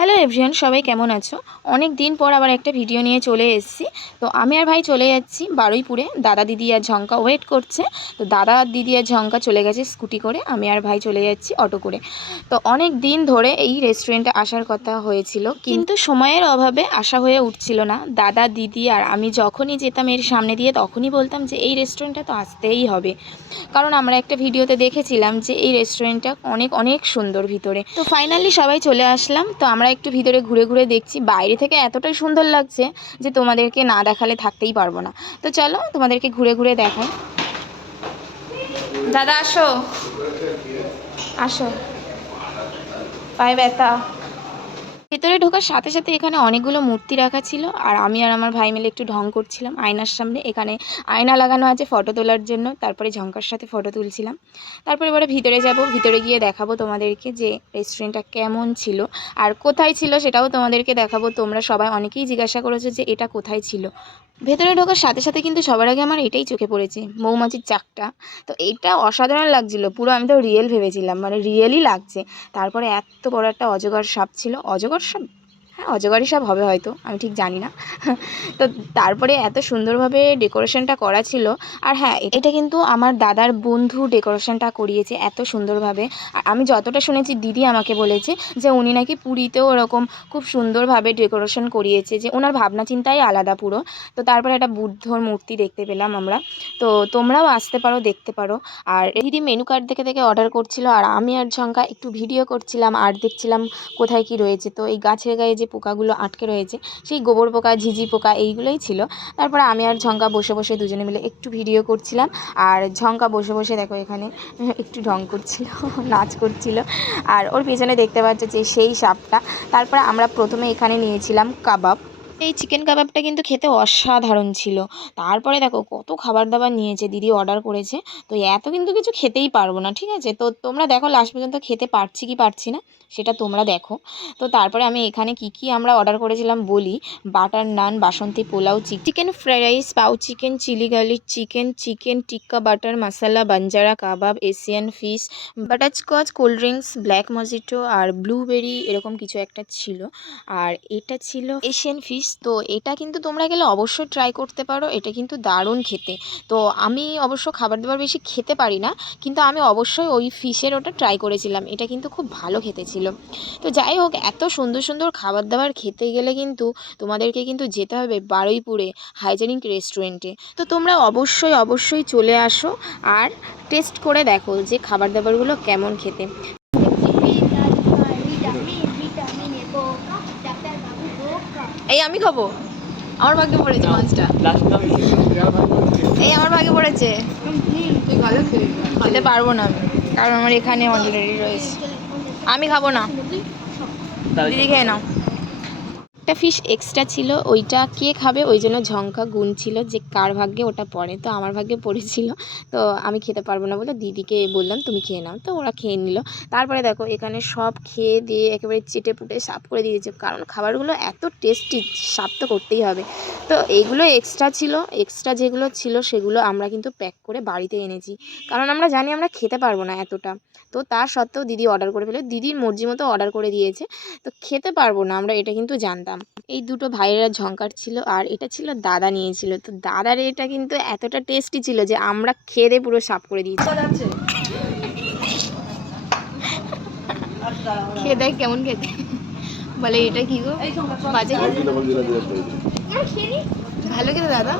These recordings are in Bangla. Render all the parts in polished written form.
হ্যালো এভরিওয়ান, সবাই কেমন আছো? অনেক দিন পর আবার একটা ভিডিও নিয়ে চলে এসেছি। তো আমি আর ভাই চলে যাচ্ছি বারুইপুরে। দাদা দিদি আর ঝঙ্কা ওয়েট করছে। তো দাদা দিদি আর ঝঙ্কা চলে গেছে স্কুটি করে, আমি আর ভাই চলে যাচ্ছি অটো করে। তো অনেক দিন ধরে এই রেস্টুরেন্টে আসার কথা হয়েছিল, কিন্তু সময়ের অভাবে আসা হয়ে উঠছিল না। দাদা দিদি আর আমি যখনই যেতাম এর সামনে দিয়ে, তখনই বলতাম যে এই রেস্টুরেন্টে তো আসতেই হবে, কারণ আমরা একটা ভিডিওতে দেখেছিলাম যে এই রেস্টুরেন্টটা অনেক অনেক সুন্দর ভিতরে। তো ফাইনালি সবাই চলে আসলাম। তো আমরা একটু ভিতরে ঘুরে ঘুরে দেখছি, বাইরে থেকে এতটাই সুন্দর লাগছে যে তোমাদেরকে না দেখালে থাকতেই পারবো না। তো চলো তোমাদেরকে ঘুরে ঘুরে দেখাই। দাদা আসো আসো, পায়ে ব্যথা। ভেতরে ঢোকার সাথে সাথে এখানে অনেকগুলো মূর্তি রাখা ছিল, আর আমি আর আমার ভাই মিলে একটু ঢং করছিলাম আয়নার সামনে। এখানে আয়না লাগানো আছে ফটো তোলার জন্য, তারপরে ঝঙ্কার সাথে ফটো তুলছিলাম। তারপরে এবারে ভিতরে যাব, ভিতরে গিয়ে দেখাবো তোমাদেরকে যে রেস্টুরেন্টটা কেমন ছিল আর কোথায় ছিল, সেটাও তোমাদেরকে দেখাবো। তোমরা সবাই অনেকেই জিজ্ঞাসা করেছো যে এটা কোথায় ছিল। ভেতরে ঢোকার সাথে সাথে কিন্তু সবার আগে আমার এটাই চোখে পড়েছে, মৌমাছির চাকটা। তো এটা অসাধারণ লাগছিল পুরো, আমি তো রিয়েল ভেবেছিলাম, মানে রিয়েলই লাগছে। তারপরে এত বড় একটা অজগর সাপ ছিল, অজগর সাপ, হ্যাঁ অজগরই সাপ হবে হয়তো, আমি ঠিক জানি না। তো তারপরে এত সুন্দরভাবে ডেকোরেশনটা করা ছিল। আর হ্যাঁ, এটা কিন্তু আমার দাদার বন্ধু ডেকোরেশনটা করিয়েছে এত সুন্দরভাবে। আর আমি যতটা শুনেছি, দিদি আমাকে বলেছে যে উনি নাকি পুরীতেও ওরকম খুব সুন্দরভাবে ডেকোরেশন করিয়েছে, যে ওনার ভাবনা চিন্তাই আলাদা পুরো। তো তারপরে একটা বুদ্ধর মূর্তি দেখতে পেলাম আমরা। তো তোমরাও আসতে পারো, দেখতে পারো। আর দিদি মেনু কার্ড দেখে দেখে অর্ডার করছিল, আর আমি আর ঝঙ্কা একটু ভিডিও করছিলাম আর দেখছিলাম কোথায় কি রয়েছে। তো এই গাছের গায়ে যে পোকাগুলো আটকে রয়েছে, সেই গোবর পোকা, ঝিঝি পোকা, এইগুলোই ছিল। তারপরে আমি আর ঝঙ্কা বসে বসে দুজনে মিলে একটু ভিডিও করছিলাম। আর ঝঙ্কা বসে বসে দেখো এখানে একটু ঢং করছিল, নাচ করছিল। আর ওর পেছনে দেখতে পাচ্ছ যে সেই সাপটা। তারপরে আমরা প্রথমে এখানে নিয়েছিলাম কাবাব। এই চিকেন কাবাবটা কিন্তু খেতে অসাধারণ ছিল। তারপরে দেখো কত খাবার দাবার নিয়েছে, দিদি অর্ডার করেছে। তো এত কিন্তু কিছু খেতেই পারবো না, ঠিক আছে? তো তোমরা দেখো লাস্ট পর্যন্ত খেতে পারছি কি পারছি না সেটা তোমরা দেখো। তো তারপরে আমি এখানে কি আমরা অর্ডার করেছিলাম বলি: butter naan, Basanti pulao, chicken fried rice, পাউ chicken, chilli garlic chicken, chicken tikka butter masala, Banjara kebab, Asian fish, butterscotch, cold drinks, black mojito আর ব্লুবেরি, এরকম কিছু একটা ছিল। আর এটা ছিল এশিয়ান ফিশ। তো এটা কিন্তু তোমরা গেলে অবশ্যই ট্রাই করতে পারো, এটা কিন্তু দারুণ খেতে। তো আমি অবশ্য খাবার দাবার বেশি খেতে পারি না, কিন্তু আমি অবশ্যই ওই ফিশের ওটা ট্রাই করেছিলাম, এটা কিন্তু খুব ভালো খেতে ছিল। তো যাই হোক, এত সুন্দর সুন্দর খাবার দাবার খেতে গেলে কিন্তু তোমাদেরকে কিন্তু যেতে হবে বারুইপুরে হাইজেনিক রেস্টুরেন্টে। তো তোমরা অবশ্যই অবশ্যই চলে আসো আর টেস্ট করে দেখো যে খাবার দাবারগুলো কেমন খেতে। এই আমি খাবো, আমার ভাগ্যে পড়েছে মাছটা, এই আমার ভাগে পড়েছে। খেতে পারবো না আমি, কারণ আমার এখানে অলরেডি রয়েছে। আমি খাবো না, দিদি খেয়ে নাও। একটা ফিশ এক্সট্রা ছিল, ওইটা কে খাবে, ওই জন্য ঝঙ্কা গুনছিল যে কার ভাগ্যে ওটা পড়ে। তো আমার ভাগ্যে পড়েছিল। তো আমি খেতে পারবো না বলে দিদিকে বললাম তুমি খেয়ে নাও, তো ওরা খেয়ে নিল। তারপরে দেখো এখানে সব খেয়ে দিয়ে একেবারে চেটে পুটে সাফ করে দিয়েছে, কারণ খাবারগুলো এত টেস্টি, সাফ তো করতেই হবে। তো এইগুলো এক্সট্রা ছিল, এক্সট্রা যেগুলো ছিল সেগুলো আমরা কিন্তু প্যাক করে বাড়িতে এনেছি, কারণ আমরা জানি আমরা খেতে পারবো না এতটা। তো তার সত্ত্বেও দিদি অর্ডার করে ফেলে, দিদির মর্জি মতো অর্ডার করে দিয়েছে। তো খেতে পারবো না আমরা, এটা কিন্তু জানতাম। এই দুটো ভাইয়েরা ঝঙ্কার ছিল, আর এটা ছিল দাদা নিয়েছিল। তো দাদার এটা কিন্তু এতটা টেস্টি ছিল যে আমরা খেয়ে দিয়ে পুরো সাফ করে দিয়েছি। খেয়ে দেখ কেমন খেতে, বলে এটা কি গো বাজে খেতে, ভালো খেতে দাদা।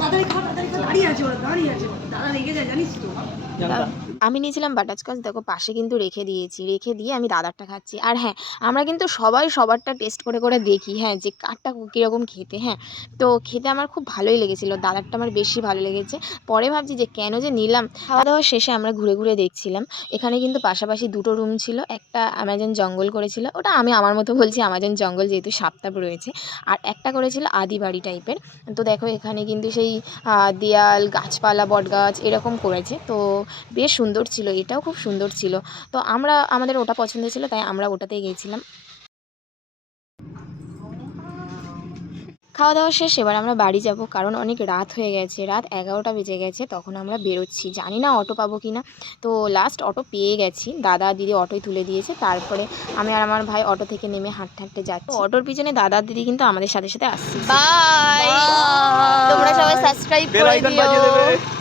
আমি নিয়েছিলাম বাটারস্কচ, দেখো পাশে কিন্তু রেখে দিয়েছি, রেখে দিয়ে আমি দাদারটা খাচ্ছি। আর হ্যাঁ, আমরা কিন্তু সবাই সবারটা টেস্ট করে করে দেখি, হ্যাঁ, যে কারটা কীরকম খেতে। হ্যাঁ, তো খেতে আমার খুব ভালোই লেগেছিলো, দাদারটা আমার বেশি ভালো লেগেছে। পরে ভাবছি যে কেন যে নিলাম। খাওয়া দাওয়া শেষে আমরা ঘুরে ঘুরে দেখছিলাম, এখানে কিন্তু পাশাপাশি দুটো রুম ছিল। একটা অ্যামাজন জঙ্গল করেছিল, ওটা আমি আমার মতো বলছি অ্যামাজন জঙ্গল, যেহেতু সাপটাপ রয়েছে। আর একটা করেছিল আদিবাড়ি টাইপের। তো দেখো এখানে কিন্তু সেই দেয়াল, গাছপালা, বট গাছ এরকম করেছে। তো বেশ সুন্দর ছিল, এটাও খুব সুন্দর ছিল। তো আমাদের ওটা পছন্দ ছিল, তাই আমরা ওটাতেই গিয়েছিলাম। খাওয়া দাওয়া শেষ, এবার আমরা বাড়ি যাব, কারণ অনেক রাত হয়ে গেছে, রাত 11টা বেজে গেছে। তখন আমরা বেরোচ্ছি, জানি না অটো পাবো কি না। তো লাস্ট অটো পেয়ে গেছি, দাদা দিদি অটোয় তুলে দিয়েছে। তারপরে আমি আর আমার ভাই অটো থেকে নেমে হাঁটতে হাঁটতে যাচ্ছি। অটোর পিছনে দাদা দিদি কিন্তু আমাদের সাথে সাথে আসছে। বাই, তোমরা সবাই সাবস্ক্রাইব করে দিও।